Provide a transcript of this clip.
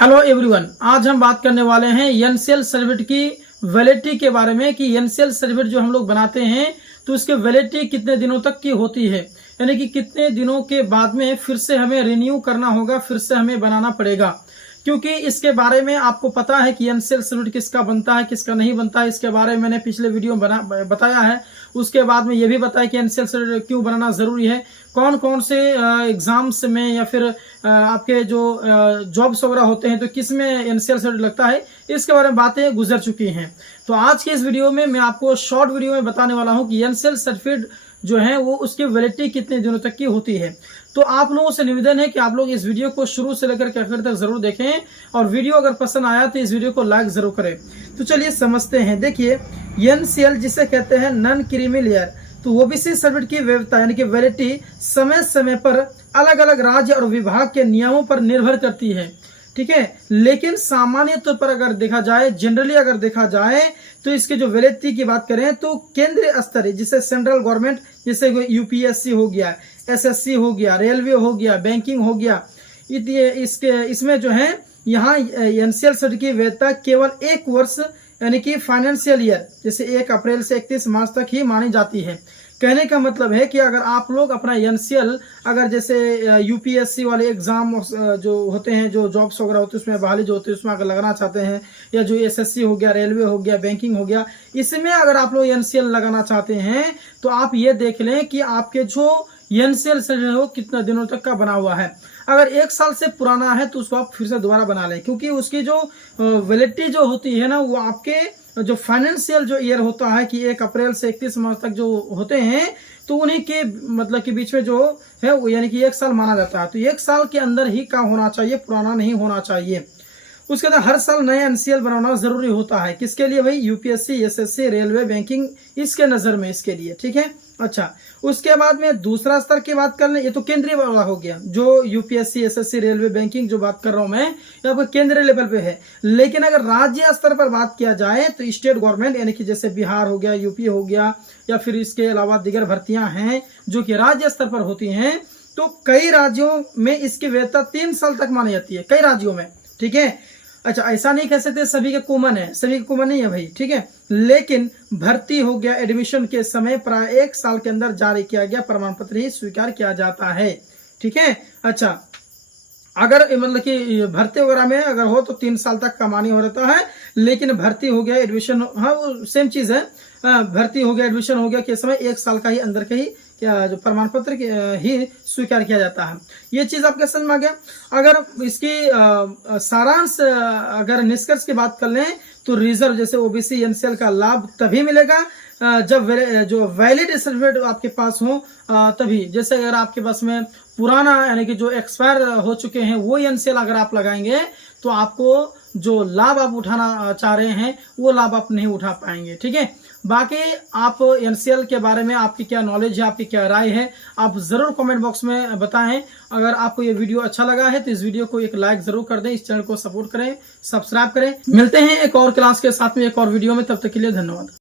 Hello everyone, आज हम बात करने वाले हैं एनसीएल सर्टिफिकेट की वैलिडिटी के बारे में कि एनसीएल सर्टिफिकेट जो हम लोग बनाते हैं तो उसकी वैलिडिटी कितने दिनों तक की होती है, यानी कि कितने दिनों के बाद में फिर से हमें रिन्यू करना होगा, फिर से हमें बनाना पड़ेगा। क्योंकि इसके बारे में आपको पता है कि एनसीएल सर्टिफिकेट किसका बनता है किसका नहीं बनता है, इसके बारे में मैंने पिछले वीडियो में बताया है। उसके बाद में ये भी बताया कि एनसीएल सर्टिफिकेट क्यों बनाना जरूरी है, कौन कौन से एग्जाम्स में या फिर आपके जो जॉब्स वगैरह होते हैं तो किस में एनसीएल सर्टिफिकेट लगता है, इसके बारे में बातें गुजर चुकी हैं। तो आज के इस वीडियो में मैं आपको शॉर्ट वीडियो में बताने वाला हूं कि एनसीएल सर्टिफिकेट जो है वो उसकी वैलिडिटी कितने दिनों तक की होती है। तो आप लोगों से निवेदन है कि आप लोग इस वीडियो को शुरू से लेकर के आखिर तक जरूर देखें और वीडियो अगर पसंद आया तो इस वीडियो को लाइक जरूर करें। तो चलिए समझते हैं। देखिए, एनसीएल जिसे कहते हैं नॉन क्रीमी लेयर, तो ओबीसी सर्टिफिकेट की वैधता यानी कि वैलिडिटी समय समय पर अलग अलग राज्य और विभाग के नियमों पर निर्भर करती है, ठीक है। लेकिन सामान्य तौर पर अगर देखा जाए, जनरली अगर देखा जाए तो इसके जो वैलिडिटी की बात करें तो केंद्रीय स्तर जिसे सेंट्रल गवर्नमेंट, जैसे यूपीएससी हो गया, एसएससी हो गया, रेलवे हो गया, बैंकिंग हो गया, इसमें जो है यहाँ एनसीएल सर्टिफिकेट की वैधता केवल 1 वर्ष यानी कि फाइनेंशियल ईयर जैसे 1 अप्रैल से 31 मार्च तक ही मानी जाती है। कहने का मतलब है कि अगर आप लोग अपना एनसीएल अगर जैसे यूपीएससी वाले एग्जाम जो होते हैं, जो जॉब्स वगैरह होते हैं उसमें बहाली जो होती है उसमें अगर लगाना चाहते हैं, या जो एसएससी हो गया, रेलवे हो गया, बैंकिंग हो गया, इसमें अगर आप लोग एनसीएल लगाना चाहते हैं तो आप ये देख लें कि आपके जो एनसीएल से वो कितना दिनों तक का बना हुआ है। अगर 1 साल से पुराना है तो उसको आप फिर से दोबारा बना लें, क्योंकि उसकी जो वैलिडिटी जो होती है ना वो आपके जो फाइनेंशियल जो ईयर होता है कि 1 अप्रैल से 31 मार्च तक जो होते हैं तो उन्हीं के मतलब के बीच में जो है वो यानी कि 1 साल माना जाता है। तो 1 साल के अंदर ही का होना चाहिए, पुराना नहीं होना चाहिए। उसके अंदर हर साल नया एनसीएल बनाना जरूरी होता है। किसके लिए भाई? यूपीएससी, एसएससी, रेलवे, बैंकिंग, इसके नजर में, इसके लिए, ठीक है। अच्छा, उसके बाद में दूसरा स्तर की बात कर लें, ये तो केंद्रीय वाला हो गया, जो यूपीएससी, एसएससी, रेलवे, बैंकिंग जो बात कर रहा हूं मैं, ये आपको केंद्रीय लेवल पे है। लेकिन अगर राज्य स्तर पर बात किया जाए तो स्टेट गवर्नमेंट यानी कि जैसे बिहार हो गया, यूपी हो गया, या फिर इसके अलावा दीगर भर्तियां हैं जो कि राज्य स्तर पर होती हैं, तो कई राज्यों में इसकी वैधता 3 साल तक मानी जाती है, कई राज्यों में, ठीक है। अच्छा, ऐसा नहीं कह सकते सभी के कॉमन है, सभी के कॉमन नहीं है भाई, ठीक है। लेकिन भर्ती हो गया, एडमिशन के समय प्राय 1 साल के अंदर जारी किया गया प्रमाण पत्र ही स्वीकार किया जाता है, ठीक है। अच्छा, अगर मतलब कि भर्ती वगैरह में अगर हो तो 3 साल तक का मान्य हो रहता है। लेकिन भर्ती हो गया, एडमिशन, हाँ वो सेम चीज है, भर्ती हो गया, एडमिशन हो गया के समय 1 साल का ही अंदर का ही क्या जो प्रमाण पत्र ही स्वीकार किया जाता है। ये चीज आपके समझ में आ गया। अगर इसकी सारांश अगर निष्कर्ष की बात कर लें तो रिजर्व जैसे ओबीसी एनसीएल का लाभ तभी मिलेगा जब जो वैलिड सर्टिफिकेट आपके पास हो तभी। जैसे अगर आपके पास में पुराना यानी कि जो एक्सपायर हो चुके हैं वो एनसीएल अगर आप लगाएंगे तो आपको जो लाभ आप उठाना चाह रहे हैं वो लाभ आप नहीं उठा पाएंगे, ठीक है। बाकी आप एनसीएल के बारे में आपकी क्या नॉलेज है, आपकी क्या राय है, आप जरूर कमेंट बॉक्स में बताएं। अगर आपको ये वीडियो अच्छा लगा है तो इस वीडियो को एक लाइक जरूर कर दें, इस चैनल को सपोर्ट करें, सब्सक्राइब करें। मिलते हैं एक और क्लास के साथ में एक और वीडियो में, तब तक के लिए धन्यवाद।